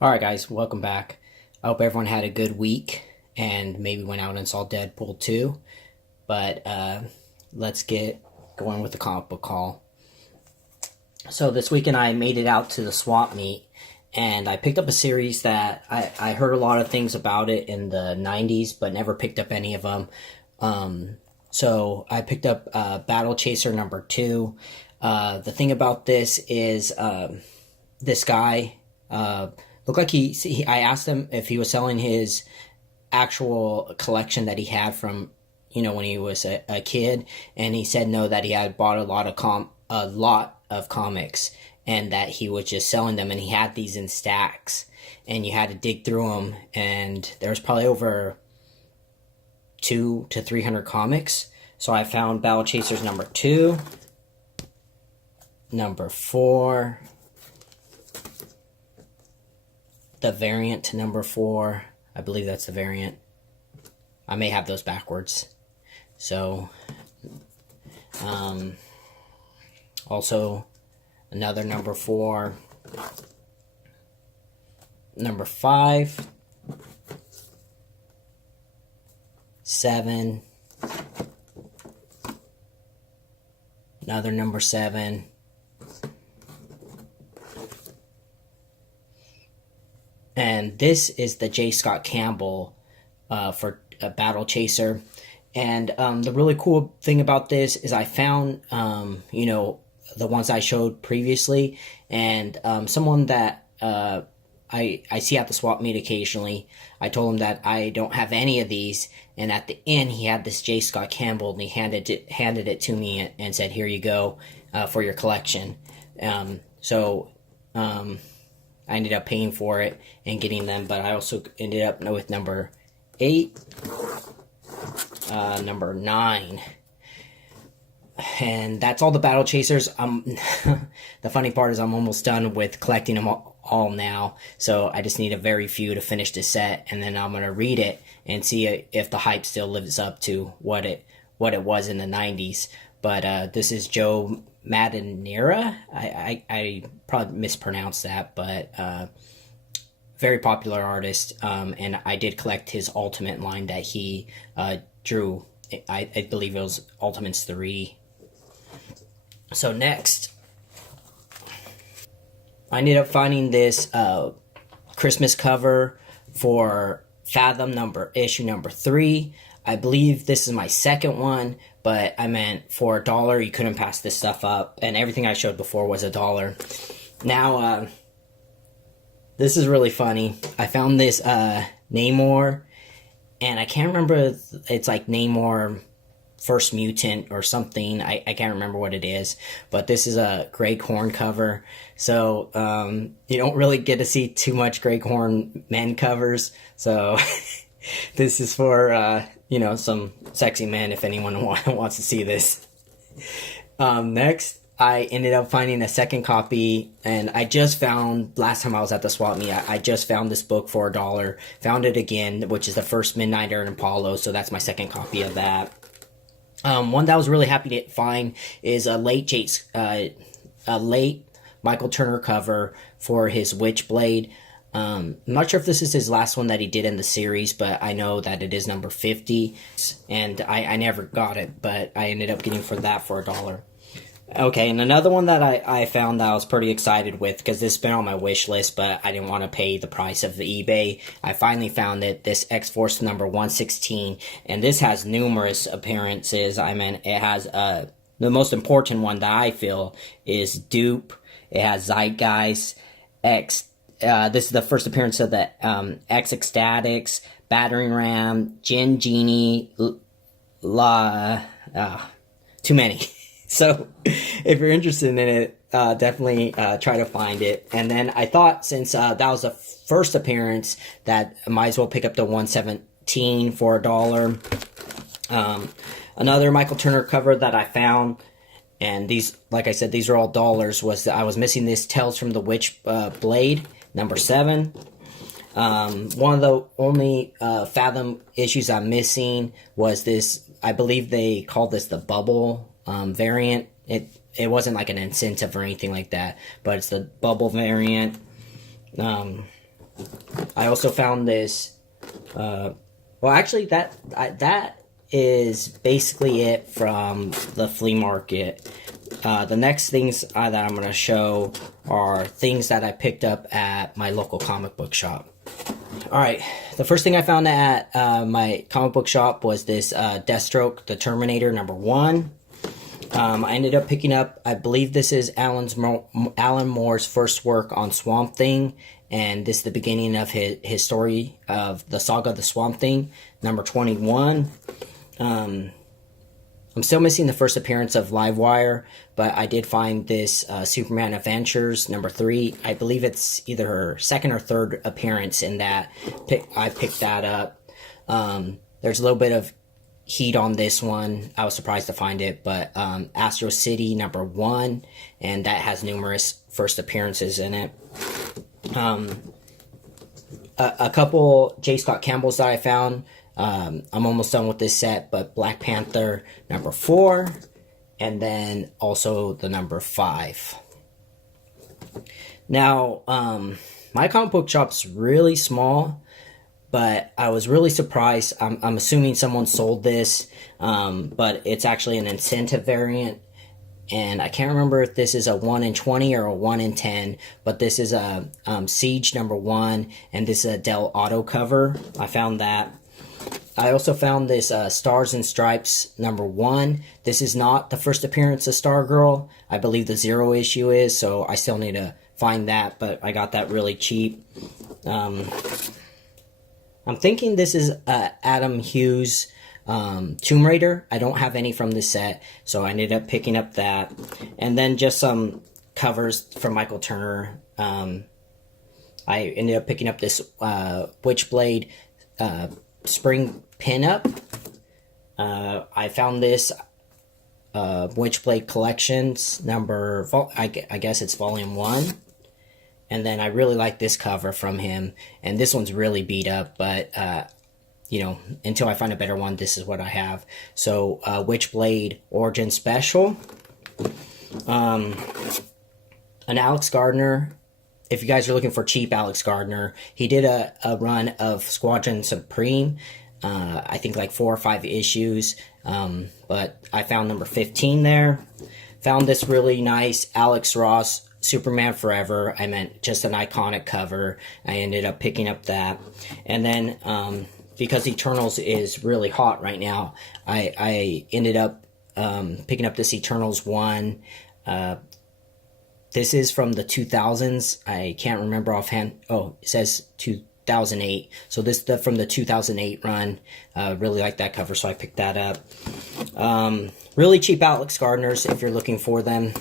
Alright guys, welcome back. I hope everyone had a good week and maybe went out and saw Deadpool 2. But let's get going with the comic book haul. So this weekend I made it out to the swap meet and I picked up a series that I heard a lot of things about it in the 90s but never picked up any of them. So I picked up Battle Chaser number 2. The thing about this is this guy looked like I asked him if he was selling his actual collection that he had from when he was a kid, and he said no, that he had bought a lot of comics and that he was just selling them, and he had these in stacks and you had to dig through them, and there was probably over 200 to 300 comics. So I found Battle Chasers number 2, number 4, the variant to number 4. I believe that's the variant. I may have those backwards. So, also another number 4, number 5, 7, another number 7, and this is the J. Scott Campbell for a Battle Chaser. And the really cool thing about this is I found, the ones I showed previously, and someone that I see at the swap meet occasionally, I told him that I don't have any of these, and at the end he had this J. Scott Campbell, and he handed it to me and said, "Here you go for your collection." So I ended up paying for it and getting them, but I also ended up with number 8, number 9, and that's all the Battle Chasers. The funny part is I'm almost done with collecting them all now, so I just need a very few to finish the set, and then I'm gonna read it and see if the hype still lives up to what it was in the 90s. But this is Joe Madureira. I probably mispronounced that, but very popular artist, and I did collect his Ultimate line that he drew. I believe it was Ultimates 3. So next, I ended up finding this Christmas cover for Fathom issue number 3. I believe this is my second one, but I meant for $1 you couldn't pass this stuff up, and everything I showed before was $1. Now, this is really funny. I found this Namor, and I can't remember, it's like Namor First Mutant or something. I can't remember what it is, but this is a Greg Horn cover. So you don't really get to see too much Greg Horn men covers. So this is for some sexy men if anyone wants to see this. Next, I ended up finding a second copy, and I just found, last time I was at the swap meet, I just found this book for $1. Found it again, which is the first Midnighter and Apollo, so that's my second copy of that. One that I was really happy to find is a late Michael Turner cover for his Witchblade. I'm not sure if this is his last one that he did in the series, but I know that it is number 50, and I never got it, but I ended up getting that for $1. Okay, and another one that I found that I was pretty excited with, because this has been on my wish list, but I didn't want to pay the price of the eBay. I finally found it, this X-Force number 116, and this has numerous appearances. I mean, it has, the most important one that I feel is Dupe. It has Zeitgeist, this is the first appearance of the X-Ecstatics, Battering Ram, Jin Genie, too many. So, if you're interested in it, definitely try to find it. And then I thought, since that was the first appearance, that I might as well pick up the 117 for $1. Another Michael Turner cover that I found, and these, like I said, these are all dollars, was that I was missing this Tales from the Witch Blade, number 7. One of the only Fathom issues I'm missing was this, I believe they called this the Bubble variant. It wasn't like an incentive or anything like that, but it's the Bubble variant. I also found this. Well, actually, that is basically it from the flea market. The next things that I'm going to show are things that I picked up at my local comic book shop. Alright, the first thing I found at my comic book shop was this Deathstroke the Terminator #1. I ended up picking up, I believe this is Alan Moore's first work on Swamp Thing, and this is the beginning of his story of the saga of the Swamp Thing, #21. I'm still missing the first appearance of Livewire, but I did find this Superman Adventures #3. I believe it's either her second or third appearance in that. I picked that up. There's a little bit of heat on this one. I was surprised to find it, but Astro City #1, and that has numerous first appearances in it. A couple J. Scott Campbells that I found. I'm almost done with this set, but Black Panther #4, and then also the #5. Now, my comic book shop's really small, but I was really surprised. I'm assuming someone sold this, but it's actually an incentive variant, and I can't remember if this is a 1 in 20 or a 1 in 10, but this is a Siege #1, and this is a Del Auto cover. I found that. I also found this Stars and Stripes #1. This is not the first appearance of Stargirl. I believe the 0 issue is, so I still need to find that, but I got that really cheap. I'm thinking this is Adam Hughes Tomb Raider. I don't have any from this set, so I ended up picking up that. And then just some covers from Michael Turner. I ended up picking up this Witchblade spring pinup. I found this Witchblade Collections I guess it's volume 1, and then I really like this cover from him, and this one's really beat up, but you know, until I find a better one, this is what I have. So Witchblade Origin Special, an Alex Gardner. If you guys are looking for cheap Alex Gardner, he did a run of Squadron Supreme. I think like 4 or 5 issues, but I found #15 there. Found this really nice Alex Ross Superman Forever. I meant just an iconic cover. I ended up picking up that. And then because Eternals is really hot right now, I ended up picking up this Eternals 1. This is from the 2000s. I can't remember offhand. Oh, it says 2008. So this is from the 2008 run. Really like that cover, so I picked that up. Really cheap Alex Gardners, if you're looking for them,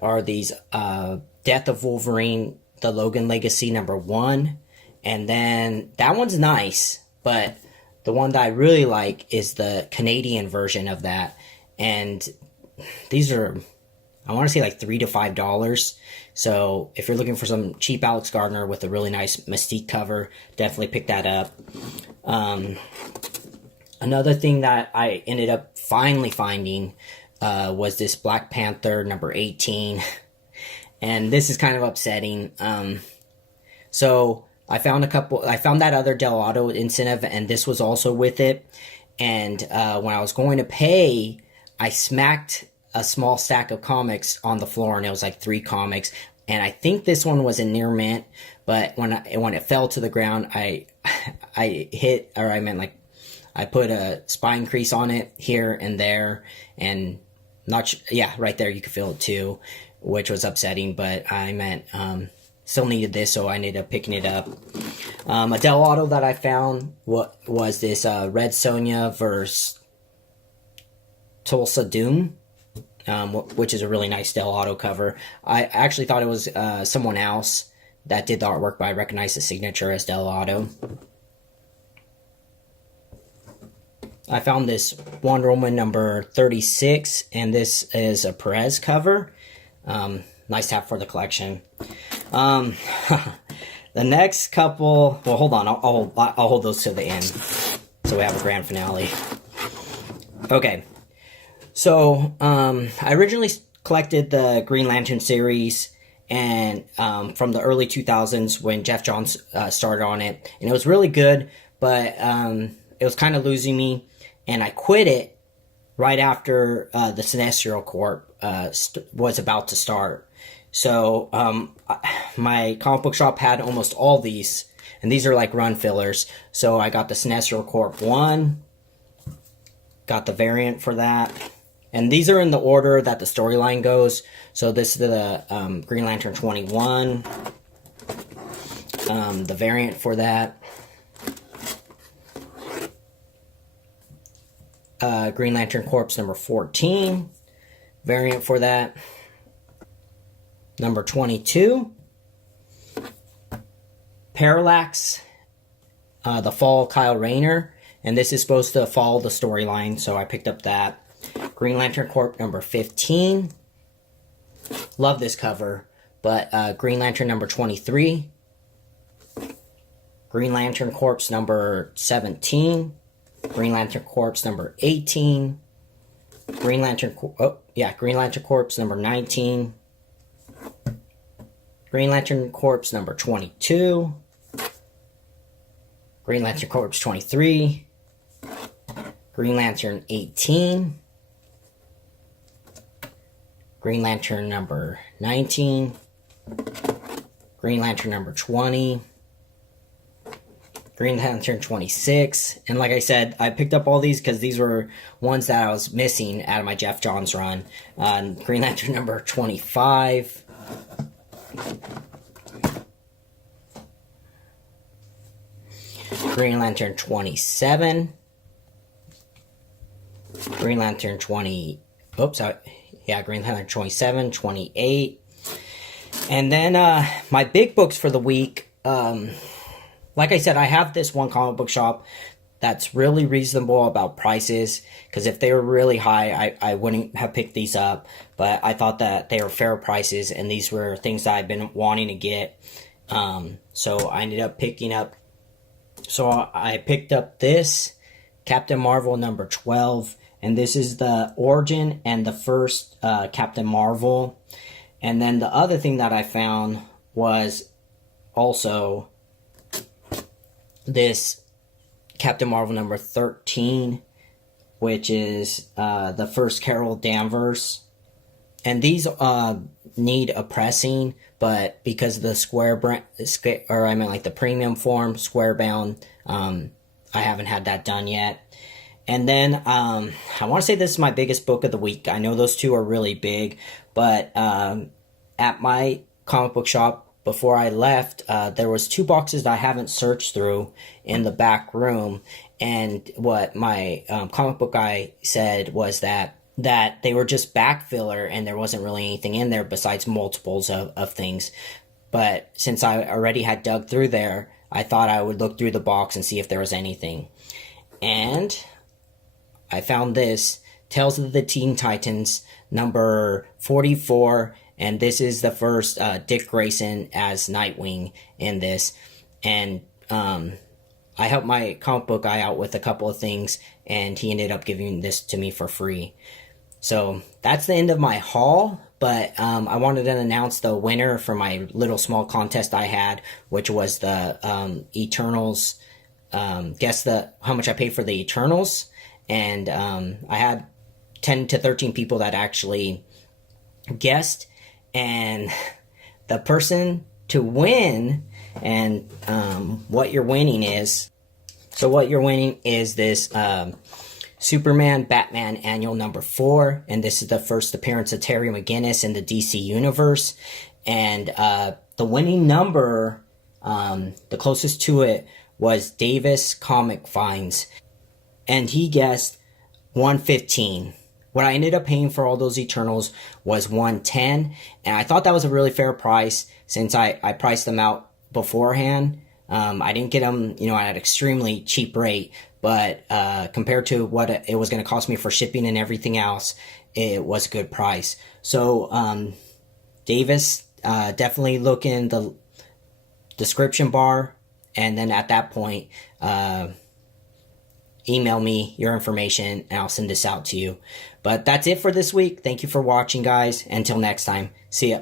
are these Death of Wolverine, the Logan Legacy #1. And then that one's nice, but the one that I really like is the Canadian version of that. And these are, I want to say like $3 to $5. So if you're looking for some cheap Alex Gardner with a really nice Mystique cover, definitely pick that up. Another thing that I ended up finally finding was this Black Panther #18. And this is kind of upsetting. So I found that other Del Auto incentive, and this was also with it. And when I was going to pay, I smacked a small stack of comics on the floor, and it was like 3 comics, and I think this one was in near mint, but when it fell to the ground, I put a spine crease on it here and there, and right there you could feel it too, which was upsetting, but I meant still needed this, so I ended up picking it up. A Del Auto that I found was this Red Sonja versus Tulsa Doom, which is a really nice Del Auto cover. I actually thought it was someone else that did the artwork, but I recognized the signature as Del Auto. I found this Wonder Woman #36, and this is a Perez cover. Nice to have for the collection. The next couple, well, hold on, I'll hold those to the end, so we have a grand finale. Okay. So, I originally collected the Green Lantern series, and from the early 2000s when Geoff Johns started on it, and it was really good, but it was kind of losing me, and I quit it right after the Sinestro Corp was about to start. So my comic book shop had almost all these, and these are like run fillers. So I got the Sinestro Corp 1, got the variant for that, and these are in the order that the storyline goes. So this is the Green Lantern 21, the variant for that. Green Lantern Corps number 14, variant for that. Number 22, Parallax, the Fall Kyle Rayner, and this is supposed to follow the storyline, so I picked up that. Green Lantern Corps number 15, love this cover, but Green Lantern number 23, Green Lantern Corps number 17, Green Lantern Corps number 18, Green Lantern Corps number 19, Green Lantern Corps number 22, Green Lantern Corps 23, Green Lantern 18, Green Lantern number 19, Green Lantern number 20, Green Lantern 26, and like I said, I picked up all these because these were ones that I was missing out of my Geoff Johns run. Green Lantern number 25, Green Lantern 27, Green Lantern 20, Green Lantern 27, 28, and then my big books for the week. Like I said, I have this one comic book shop that's really reasonable about prices, because if they were really high, I wouldn't have picked these up, but I thought that they were fair prices, and these were things that I've been wanting to get, so I ended up picking up, I picked up this Captain Marvel number 12, and this is the origin and the first Captain Marvel, and then the other thing that I found was also this Captain Marvel number 13, which is the first Carol Danvers. And these need a pressing, but because of the the premium form, square bound, I haven't had that done yet. And then I want to say this is my biggest book of the week. I know those two are really big, but at my comic book shop, before I left, there was 2 boxes that I haven't searched through in the back room, and what my comic book guy said was that they were just back filler and there wasn't really anything in there besides multiples of things. But since I already had dug through there, I thought I would look through the box and see if there was anything. And I found this, Tales of the Teen Titans, number 44, and this is the first Dick Grayson as Nightwing in this. And I helped my comic book guy out with a couple of things, and he ended up giving this to me for free. So that's the end of my haul, but I wanted to announce the winner for my little small contest I had, which was the Eternals. Guess how much I paid for the Eternals, and I had 10 to 13 people that actually guessed, and the person to win, and what you're winning is, this Superman Batman Annual number 4, and this is the first appearance of Terry McGinnis in the DC Universe, and the winning number, the closest to it, was Davis Comic Finds, and he guessed 115. What I ended up paying for all those Eternals was 110, and I thought that was a really fair price since I priced them out beforehand. I didn't get them, at an extremely cheap rate, but compared to what it was going to cost me for shipping and everything else, it was a good price. So, Davis, definitely look in the description bar, and then at that point, email me your information and I'll send this out to you. But that's it for this week. Thank you for watching, guys. Until next time, see ya.